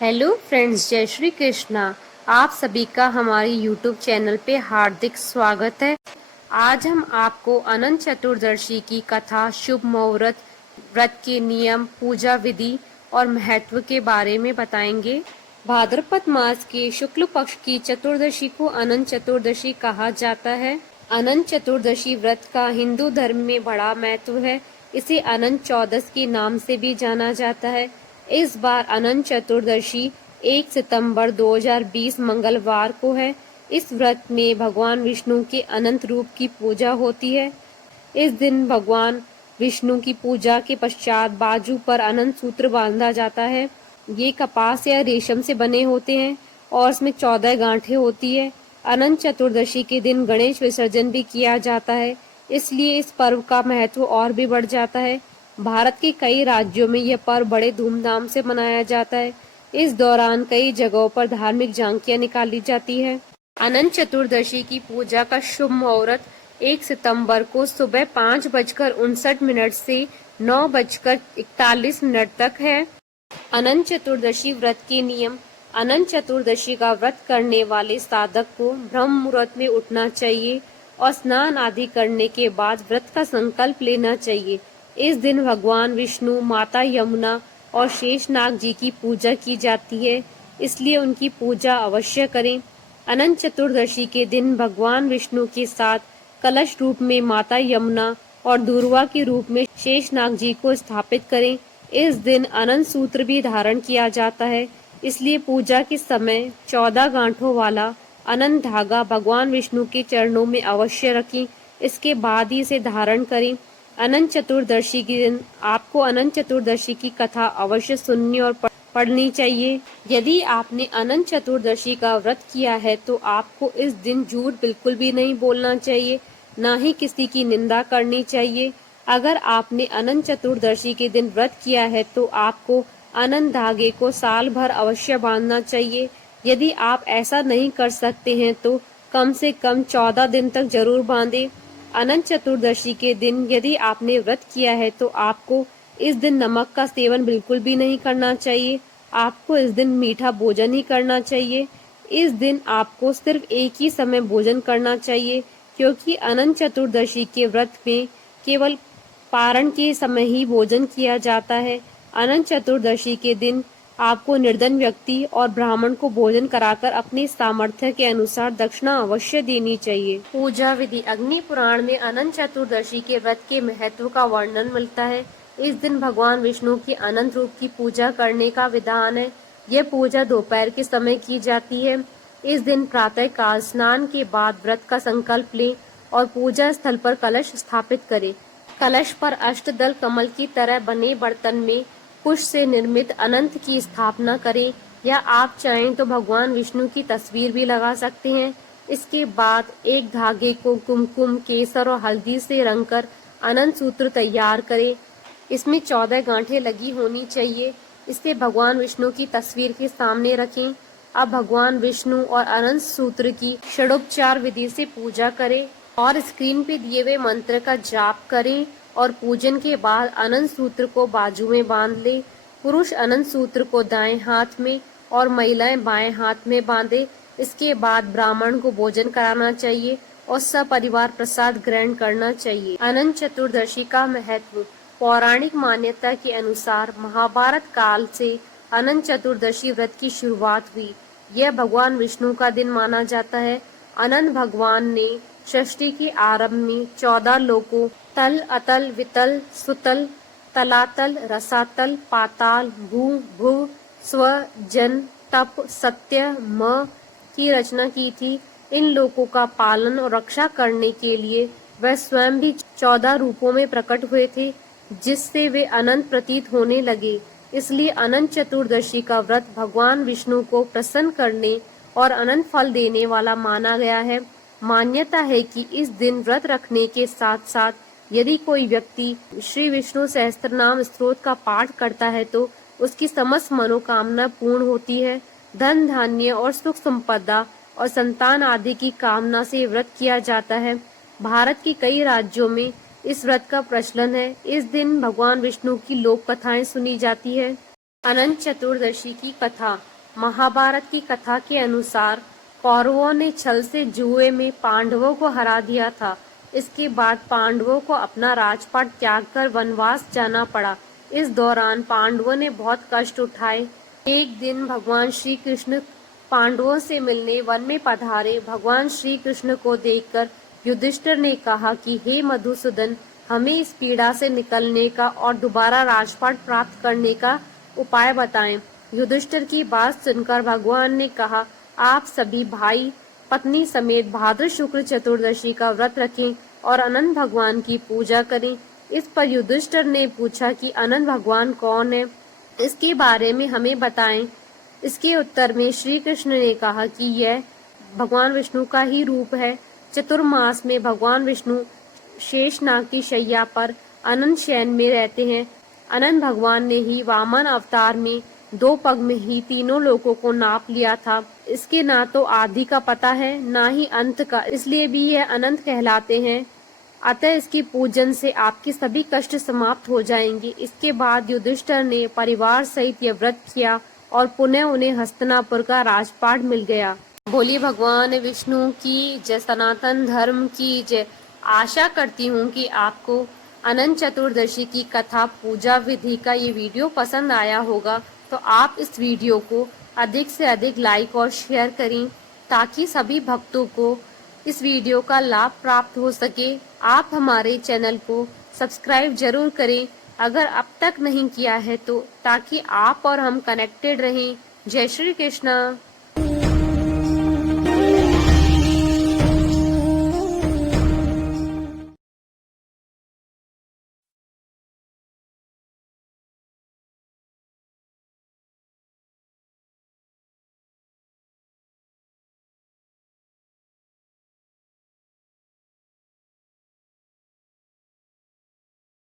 Hello friends, जय श्री कृष्णा। आप सभी का हमारी यूट्यूब चैनल पे हार्दिक स्वागत है। आज हम आपको अनंत चतुर्दशी की कथा, शुभ मुहूर्त, व्रत के नियम, पूजा विधि और महत्व के बारे में बताएंगे। भाद्रपद मास के शुक्ल पक्ष की चतुर्दशी को अनंत चतुर्दशी कहा जाता है। अनंत चतुर्दशी व्रत का हिंदू धर्म में बड़ा महत्व है। इसे अनंत चौदस के नाम से भी जाना जाता है। इस बार अनंत चतुर्दशी 1 सितंबर 2020 मंगलवार को है। इस व्रत में भगवान विष्णु के अनंत रूप की पूजा होती है। इस दिन भगवान विष्णु की पूजा के पश्चात बाजू पर अनंत सूत्र बांधा जाता है। ये कपास या रेशम से बने होते हैं और इसमें 14 गांठें होती है। अनंत चतुर्दशी के दिन गणेश विसर्जन भी किया जाता है, इसलिए इस पर्व का महत्व और भी बढ़ जाता है। भारत के कई राज्यों में यह पर्व बड़े धूमधाम से मनाया जाता है। इस दौरान कई जगहों पर धार्मिक झांकियां निकाली जाती है। अनंत चतुर्दशी की पूजा का शुभ मुहूर्त 1 सितंबर को सुबह 5:59 से 9:41 तक है। अनंत चतुर्दशी व्रत के नियम। अनंत चतुर्दशी का व्रत करने वाले साधक को ब्रह्म मुहूर्त में उठना चाहिए और स्नान आदि करने के बाद व्रत का संकल्प लेना चाहिए। इस दिन भगवान विष्णु, माता यमुना और शेषनाग जी की पूजा की जाती है, इसलिए उनकी पूजा अवश्य करें। अनंत चतुर्दशी के दिन भगवान विष्णु के साथ कलश रूप में माता यमुना और दूर्वा के रूप में शेषनाग जी को स्थापित करें। इस दिन अनंत सूत्र भी धारण किया जाता है, इसलिए पूजा के समय 14 गांठों वाला अनंत धागा भगवान विष्णु के चरणों में अवश्य रखें। इसके बाद ही इसे धारण करें। अनंत चतुर्दशी के दिन आपको अनंत चतुर्दशी की कथा अवश्य सुननी और पढ़नी चाहिए। यदि आपने अनंत चतुर्दशी का व्रत किया है तो आपको इस दिन झूठ बिल्कुल भी नहीं बोलना चाहिए, ना ही किसी की निंदा करनी चाहिए। अगर आपने अनंत चतुर्दशी के दिन व्रत किया है तो आपको अनंत धागे को साल भर अवश्य बांधना चाहिए। यदि आप ऐसा नहीं कर सकते हैं तो कम से कम 14 दिन तक जरूर बांधें। अनंत चतुर्दशी के दिन यदि आपने व्रत किया है तो आपको इस दिन नमक का सेवन बिल्कुल भी नहीं करना चाहिए। आपको इस दिन मीठा भोजन ही करना चाहिए। इस दिन आपको सिर्फ एक ही समय भोजन करना चाहिए, क्योंकि अनंत चतुर्दशी के व्रत में केवल पारण के समय ही भोजन किया जाता है। अनंत चतुर्दशी के दिन आपको निर्धन व्यक्ति और ब्राह्मण को भोजन कराकर अपने सामर्थ्य के अनुसार दक्षिणा अवश्य देनी चाहिए। पूजा विधि। अग्नि पुराण में अनंत चतुर्दशी के व्रत के महत्व का वर्णन मिलता है। इस दिन भगवान विष्णु की अनंत रूप की पूजा करने का विधान है। यह पूजा दोपहर के समय की जाती है। इस दिन प्रातः काल स्नान के बाद व्रत का संकल्प लें और पूजा स्थल पर कलश स्थापित करें। कलश पर अष्टदल कमल की तरह बने बर्तन में कुश से निर्मित अनंत की स्थापना करें, या आप चाहें तो भगवान विष्णु की तस्वीर भी लगा सकते हैं। इसके बाद एक धागे को कुमकुम, केसर और हल्दी से रंगकर अनंत सूत्र तैयार करें। इसमें 14 गांठें लगी होनी चाहिए। इसे भगवान विष्णु की तस्वीर के सामने रखें। अब भगवान विष्णु और अनंत सूत्र की षडोपचार विधि से पूजा करें और स्क्रीन पे दिए हुए मंत्र का जाप करें और पूजन के बाद अनंत सूत्र को बाजू में बांध ले। पुरुष अनंत सूत्र को दाएं हाथ में और महिलाएं बाएं हाथ में बांधे। इसके बाद ब्राह्मण को भोजन कराना चाहिए और सपरिवार प्रसाद ग्रहण करना चाहिए। अनंत चतुर्दशी का महत्व। पौराणिक मान्यता के अनुसार महाभारत काल से अनंत चतुर्दशी व्रत की शुरुआत हुई। यह भगवान विष्णु का दिन माना जाता है। अनंत भगवान ने सृष्टि के आरंभ में 14 लोकों तल, अतल, वितल, सुतल, तलातल, रसातल, पाताल, भू, भुव, स्व, जन, तप, सत्य, म की रचना की थी। इन लोकों का पालन और रक्षा करने के लिए वह स्वयं भी 14 रूपों में प्रकट हुए थे, जिससे वे अनंत प्रतीत होने लगे। इसलिए अनंत चतुर्दशी का व्रत भगवान विष्णु को प्रसन्न करने और अनंत फल देने वाला माना गया है। मान्यता है कि इस दिन व्रत रखने के साथ साथ यदि कोई व्यक्ति श्री विष्णु सहस्त्रनाम स्तोत्र का पाठ करता है तो उसकी समस्त मनोकामना पूर्ण होती है। धन धान्य और सुख संपदा और संतान आदि की कामना से व्रत किया जाता है। भारत के कई राज्यों में इस व्रत का प्रचलन है। इस दिन भगवान विष्णु की लोक कथाएं सुनी जाती है। अनंत चतुर्दशी की कथा। महाभारत की कथा के अनुसार कौरवों ने छल से जुए में पांडवों को हरा दिया था। इसके बाद पांडवों को अपना राजपाट त्याग कर वनवास जाना पड़ा। इस दौरान पांडवों ने बहुत कष्ट उठाए। एक दिन भगवान श्री कृष्ण पांडवों से मिलने वन में पधारे। भगवान श्री कृष्ण को देखकर युधिष्ठिर ने कहा कि हे मधुसूदन, हमें इस पीड़ा से निकलने का और दोबारा राजपाट प्राप्त करने का उपाय बताएं। युधिष्ठिर की बात सुनकर भगवान ने कहा, आप सभी भाई पत्नी समेत भाद्र शुक्ल चतुर्दशी का व्रत रखें और अनंत भगवान की पूजा करें। इस पर युधिष्ठिर ने पूछा कि अनंत भगवान कौन है, इसके बारे में हमें बताएं। इसके उत्तर में श्री कृष्ण ने कहा कि यह भगवान विष्णु का ही रूप है। चतुर्मास में भगवान विष्णु शेषनाग की शैया पर अनंत शयन में रहते हैं। अनंत भगवान ने ही वामन अवतार में 2 पग में ही तीनों लोकों को नाप लिया था। इसके ना तो आदि का पता है, ना ही अंत का, इसलिए भी यह अनंत कहलाते हैं। अतः इसके पूजन से आपके सभी कष्ट समाप्त हो जाएंगे। इसके बाद युधिष्ठिर ने परिवार सहित यह व्रत किया और पुनः उन्हें हस्तिनापुर का राजपाट मिल गया। बोलिए भगवान विष्णु की जय, सनातन धर्म की जय। आशा करती हूँ कि आपको अनंत चतुर्दशी की कथा पूजा विधि का ये वीडियो पसंद आया होगा। तो आप इस वीडियो को अधिक से अधिक लाइक और शेयर करें ताकि सभी भक्तों को इस वीडियो का लाभ प्राप्त हो सके। आप हमारे चैनल को सब्सक्राइब जरूर करें अगर अब तक नहीं किया है तो, ताकि आप और हम कनेक्टेड रहें। जय श्री कृष्णा।